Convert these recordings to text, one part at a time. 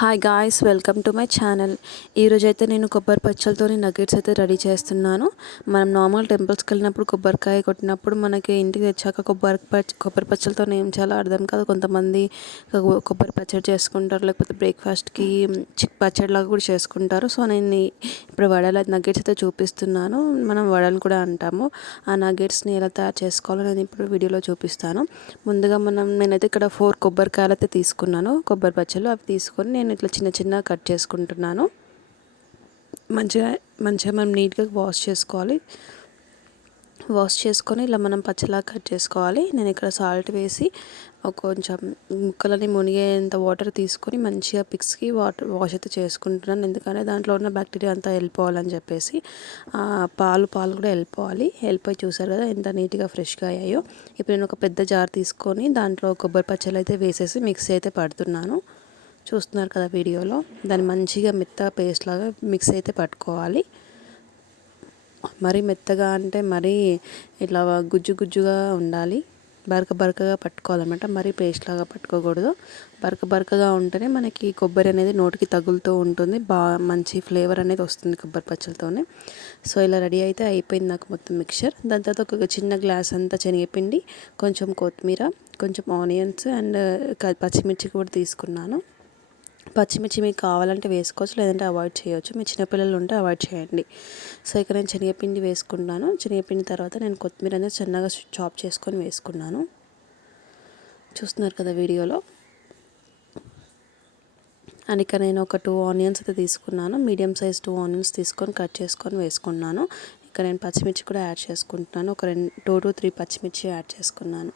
Hi guys, welcome to my channel. ఈరోజు అయితే నేను కొబ్బరి పచ్చలతో నగ్గెట్స్ అయితే రెడీ చేస్తున్నాను. మనం నార్మల్ టెంపుల్స్కి వెళ్ళినప్పుడు కొబ్బరికాయ కొట్టినప్పుడు మనకి ఇంటికి తెచ్చాక కొబ్బరి పచ్చలతో ఏం చేయాలో అర్థం కాదు. కొంతమంది కొబ్బరి పచ్చడి చేసుకుంటారు, లేకపోతే బ్రేక్ఫాస్ట్కి పచ్చడిలాగా కూడా చేసుకుంటారు. సో నేను ఇప్పుడు వడల నగ్గెట్స్ అయితే చూపిస్తున్నాను. మనం వడలు కూడా అంటాము. ఆ నగ్గెట్స్ని ఎలా తయారు చేసుకోవాలో నేను ఇప్పుడు వీడియోలో చూపిస్తాను. ముందుగా నేనైతే ఇక్కడ 4 కొబ్బరికాయలు అయితే తీసుకున్నాను. కొబ్బరి పచ్చలు అవి తీసుకొని నేను ఇట్లా చిన్న చిన్నగా కట్ చేసుకుంటున్నాను. మంచిగా మంచిగా మనం నీట్గా వాష్ చేసుకొని ఇలా మనం పచ్చలా కట్ చేసుకోవాలి. నేను ఇక్కడ సాల్ట్ వేసి కొంచెం ముక్కలని మునిగేంత వాటర్ తీసుకొని మంచిగా పిక్స్కి వాష్ అయితే చేసుకుంటున్నాను. ఎందుకంటే దాంట్లో ఉన్న బ్యాక్టీరియా అంతా వెళ్ళిపోవాలని చెప్పేసి పాలు కూడా వెళ్ళిపోయి చూసారు కదా ఎంత నీట్గా ఫ్రెష్గా అయ్యాయో. ఇప్పుడు నేను ఒక పెద్ద జార్ తీసుకొని దాంట్లో కొబ్బరి పచ్చలు అయితే వేసేసి మిక్సీ అయితే పడుతున్నాను. చూస్తున్నారు కదా వీడియోలో. దాన్ని మంచిగా మెత్తగా పేస్ట్ లాగా మిక్స్ అయితే పట్టుకోవాలి. మరీ మెత్తగా అంటే మరీ ఇట్లా గుజ్జుగా ఉండాలి. బరకగా పట్టుకోవాలన్నమాట. మరీ పేస్ట్ లాగా పట్టుకోకూడదు. బరకగా ఉంటేనే మనకి కొబ్బరి అనేది నోటికి తగులుతూ ఉంటుంది. మంచి ఫ్లేవర్ అనేది వస్తుంది కొబ్బరి పచ్చలతోనే. సో ఇలా రెడీ అయితే అయిపోయింది నాకు మొత్తం మిక్చర్. దాని తర్వాత ఒక చిన్న గ్లాస్ అంతా శనగపిండి, కొంచెం కొత్తిమీర, కొంచెం ఆనియన్స్ అండ్ పచ్చిమిర్చి కూడా తీసుకున్నాను. పచ్చిమిర్చి మీకు కావాలంటే వేసుకోవచ్చు, లేదంటే అవాయిడ్ చేయవచ్చు. మీ చిన్నపిల్లలు ఉంటే అవాయిడ్ చేయండి. సో ఇక్కడ నేను శనగపిండి వేసుకున్నాను. శనగపిండి తర్వాత నేను కొత్తిమీర అనేది చిన్నగా చాప్ చేసుకొని వేసుకున్నాను. చూస్తున్నారు కదా వీడియోలో. అండ్ ఇక్కడ నేను ఒక 2 ఆనియన్స్ అయితే తీసుకున్నాను. మీడియం సైజ్ 2 ఆనియన్స్ తీసుకొని కట్ చేసుకొని వేసుకున్నాను. ఇక్కడ నేను పచ్చిమిర్చి కూడా యాడ్ చేసుకుంటున్నాను. ఒక 2 to 3 పచ్చిమిర్చి యాడ్ చేసుకున్నాను.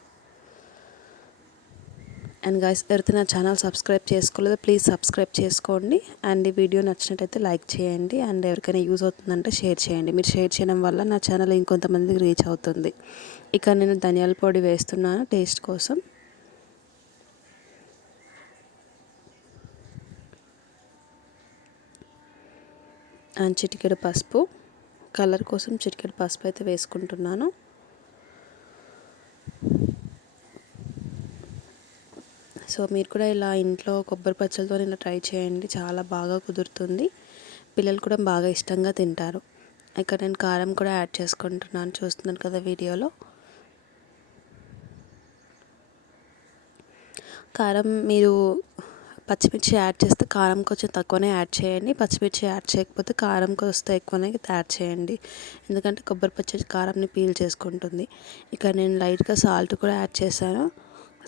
అండ్ గైస్, ఎవరైతే నా ఛానల్ సబ్స్క్రైబ్ చేసుకోలేదో ప్లీజ్ సబ్స్క్రైబ్ చేసుకోండి. అండ్ ఈ వీడియో నచ్చినట్టయితే లైక్ చేయండి. అండ్ ఎవరికైనా యూజ్ అవుతుందంటే షేర్ చేయండి. మీరు షేర్ చేయడం వల్ల నా ఛానల్ ఇంకొంతమందికి రీచ్ అవుతుంది. ఇక నేను ధనియాల పొడి వేస్తున్నాను టేస్ట్ కోసం. అండ్ చిటికెడు పసుపు, కలర్ కోసం చిటికెడు పసుపు అయితే వేసుకుంటున్నాను. సో మీరు కూడా ఇలా ఇంట్లో కొబ్బరి పచ్చలతో ఇలా ట్రై చేయండి. చాలా బాగా కుదురుతుంది. పిల్లలు కూడా బాగా ఇష్టంగా తింటారు. ఇక్కడ నేను కారం కూడా యాడ్ చేసుకుంటున్నాను. చూస్తున్నాను కదా వీడియోలో. కారం మీరు పచ్చిమిర్చి యాడ్ చేస్తే కారం కొంచెం తక్కువనే యాడ్ చేయండి. పచ్చిమిర్చి యాడ్ చేయకపోతే కారం కొంచెం ఎక్కువనే యాడ్ చేయండి. ఎందుకంటే కొబ్బరి పచ్చడి కారంని పీల్ చేసుకుంటుంది. ఇక్కడ నేను లైట్గా సాల్ట్ కూడా యాడ్ చేశాను.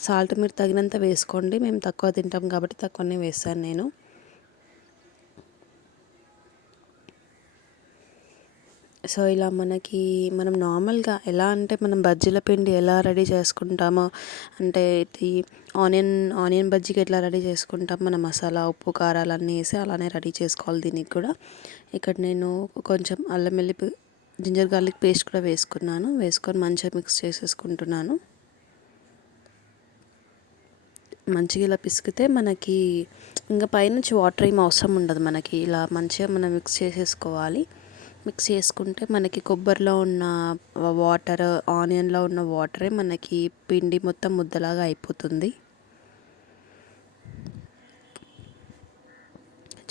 సాల్ట్ మీరు తగినంత వేసుకోండి. మేము తక్కువ తింటాం కాబట్టి తక్కువనే వేసాను నేను. సో ఇలా మనం నార్మల్గా ఎలా అంటే మనం బజ్జీల పిండి ఎలా రెడీ చేసుకుంటామో, అంటే ఈ ఆనియన్ బజ్జీకి ఎట్లా రెడీ చేసుకుంటాం, మన మసాలా ఉప్పు కారాలన్నీ వేసి అలానే రెడీ చేసుకోవాలి దీనికి కూడా. ఇక్కడ నేను కొంచెం అల్లం వెల్లుల్లి జింజర్ గార్లిక్ పేస్ట్ కూడా వేసుకొని మంచిగా మిక్స్ చేసేసుకుంటున్నాను. మంచిగా ఇలా పిసికితే మనకి ఇంకా పైనుంచి వాటర్ ఏం అవసరం ఉండదు. మనకి ఇలా మంచిగా మనం మిక్స్ చేసేసుకోవాలి. మిక్స్ చేసుకుంటే మనకి కొబ్బరిలో ఉన్న వాటర్, ఆనియన్లో ఉన్న వాటరే మనకి పిండి మొత్తం ముద్దలాగా అయిపోతుంది.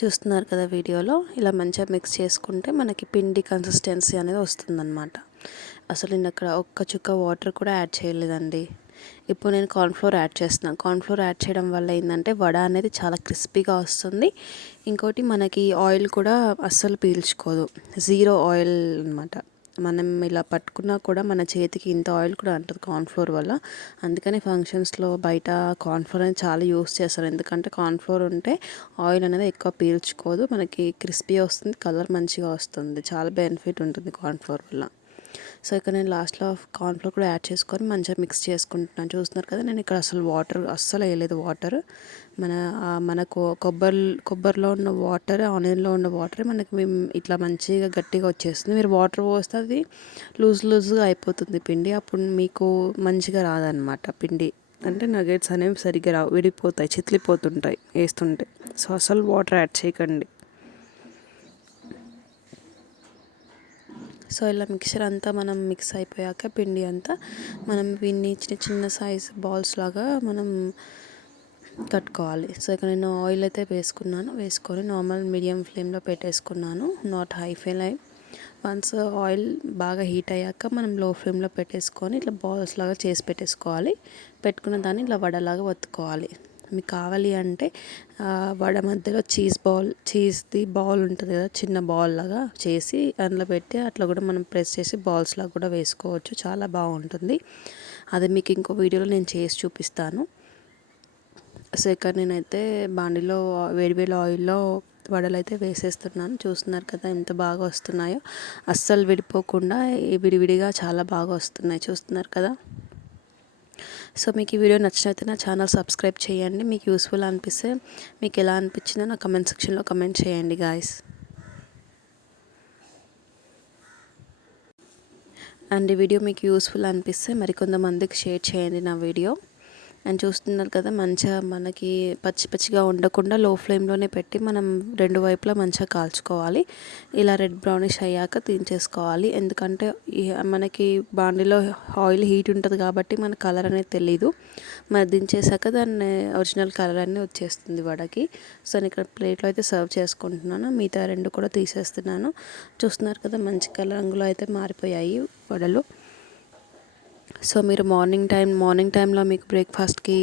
చూస్తున్నారు కదా వీడియోలో. ఇలా మంచిగా మిక్స్ చేసుకుంటే మనకి పిండి కన్సిస్టెన్సీ అనేది వస్తుందన్నమాట. అసలు నేను అక్కడ ఒక్క చుక్క వాటర్ కూడా యాడ్ చేయలేదండి. ఇప్పుడు నేను కార్న్ఫ్లోర్ యాడ్ చేస్తున్నాను. కార్న్ఫ్లోర్ యాడ్ చేయడం వల్ల ఏంటంటే వడ అనేది చాలా క్రిస్పీగా వస్తుంది. ఇంకోటి మనకి ఆయిల్ కూడా అస్సలు పీల్చుకోదు. 0 ఆయిల్ అనమాట. మనం ఇలా పట్టుకున్నా కూడా మన చేతికి ఇంత ఆయిల్ కూడా అంటుంది కార్న్ఫ్లోర్ వల్ల. అందుకని ఫంక్షన్స్లో బయట కార్న్ఫ్లోర్ అనేది చాలా యూస్ చేస్తారు. ఎందుకంటే కార్న్ఫ్లోర్ ఉంటే ఆయిల్ అనేది ఎక్కువ పీల్చుకోదు, మనకి క్రిస్పీ వస్తుంది, కలర్ మంచిగా వస్తుంది. చాలా బెనిఫిట్ ఉంటుంది కార్న్ఫ్లోర్ వల్ల. సో ఇక్కడ నేను లాస్ట్లో కార్న్ఫ్లోర్ కూడా యాడ్ చేసుకొని మంచిగా మిక్స్ చేసుకుంటున్నాను. చూస్తున్నారు కదా, నేను ఇక్కడ వాటర్ అస్సలు వేయలేదు. మనకు కొబ్బరిలో ఉన్న వాటర్, ఆనియన్లో ఉన్న వాటర్ మేము ఇట్లా మంచిగా గట్టిగా వచ్చేస్తుంది. మీరు వాటర్ పోస్తే అది లూజ్గా అయిపోతుంది పిండి. అప్పుడు మీకు మంచిగా రాదనమాట పిండి. అంటే నగెట్స్ అనేవి సరిగ్గా రావు, విడిపోతాయి, చిట్లిపోతుంటాయి వేస్తుంటే. సో అసలు వాటర్ యాడ్ చేయకండి. సో ఇలా మిక్చర్ అంతా మనం మిక్స్ అయిపోయాక పిండి అంతా మనం వీన్ని చిన్న సైజ్ బాల్స్ లాగా మనం కట్టుకోవాలి. సో ఇక్కడ నేను ఆయిల్ అయితే వేసుకొని నార్మల్ మీడియం ఫ్లేమ్లో పెట్టేసుకున్నాను, not high flame. Once oil బాగా హీట్ అయ్యాక మనం లో ఫ్లేమ్లో పెట్టేసుకొని ఇట్లా బాల్స్ లాగా చేసి పెట్టేసుకోవాలి. పెట్టుకున్న దాన్ని ఇట్లా వడలాగా ఒత్తుకోవాలి. మీకు కావాలి అంటే వడ మధ్యలో చీజ్ది బాల్ ఉంటుంది కదా, చిన్న బాల్ లాగా చేసి అందులో పెట్టి అట్లా కూడా మనం ప్రెస్ చేసి బాల్స్ లాగా కూడా వేసుకోవచ్చు, చాలా బాగుంటుంది. అది మీకు ఇంకో వీడియోలో నేను చేసి చూపిస్తాను. సో ఇక్కడ నేనైతే బాండిలో వేడివేడి ఆయిల్లో వడలు అయితే వేసేస్తున్నాను. చూస్తున్నారు కదా ఎంత బాగా వస్తున్నాయో, అస్సలు విడిపోకుండా విడివిడిగా చాలా బాగా వస్తున్నాయి, చూస్తున్నారు కదా. సో మీకు ఈ వీడియో నచ్చినైతే నా ఛానల్ సబ్స్క్రైబ్ చేయండి. మీకు యూస్ఫుల్ అనిపిస్తే మీకు ఎలా అనిపించిందో నా కమెంట్ సెక్షన్లో కమెంట్ చేయండి గాయస్. అండ్ ఈ వీడియో మీకు యూస్ఫుల్ అనిపిస్తే మరికొంతమందికి షేర్ చేయండి నా వీడియో. అండ్ చూస్తున్నారు కదా, మంచిగా మనకి పచ్చి పచ్చిగా ఉండకుండా లో ఫ్లేమ్లోనే పెట్టి మనం రెండు వైపులా మంచిగా కాల్చుకోవాలి. ఇలా రెడ్ బ్రౌనిష్ అయ్యాక తీసేసుకోవాలి. ఎందుకంటే మనకి బాండిలో ఆయిల్ హీట్ ఉంటుంది కాబట్టి మన కలర్ అనేది తెలీదు. మరి దించేసాక దాన్ని ఒరిజినల్ కలర్ అనేది వచ్చేస్తుంది వడకి. సో నేను ఇక్కడ ప్లేట్లో అయితే సర్వ్ చేసుకుంటున్నాను, మిగతా రెండు కూడా తీసేస్తున్నాను. చూస్తున్నారు కదా, మంచి కలర్ రంగులో అయితే మారిపోయాయి వడలు. సో మీరు మార్నింగ్ టైంలో మీకు బ్రేక్ఫాస్ట్కి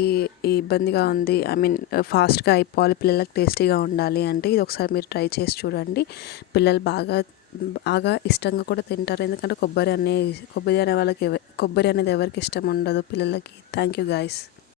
ఇబ్బందిగా ఉంది, ఐ మీన్ ఫాస్ట్గా అయిపోవాలి, పిల్లలకు టేస్టీగా ఉండాలి అంటే ఇది ఒకసారి మీరు ట్రై చేసి చూడండి. పిల్లలు బాగా బాగా ఇష్టంగా కూడా తింటారు. ఎందుకంటే కొబ్బరి అనేది ఎవరికి ఇష్టం ఉండదు పిల్లలకి. Thank you guys.